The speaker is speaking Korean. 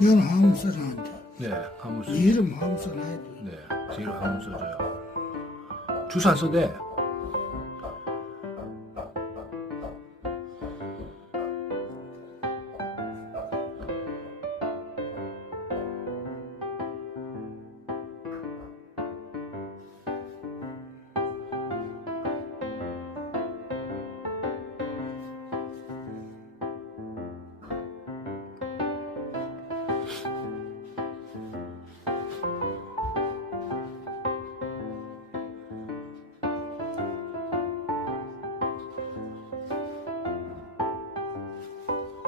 넌 한번 써놨는데. 네, 한번 써. 네 이름 한번 써놔야 돼. 네, 제 이름 한번 써줘요. 주소 안 써도 돼.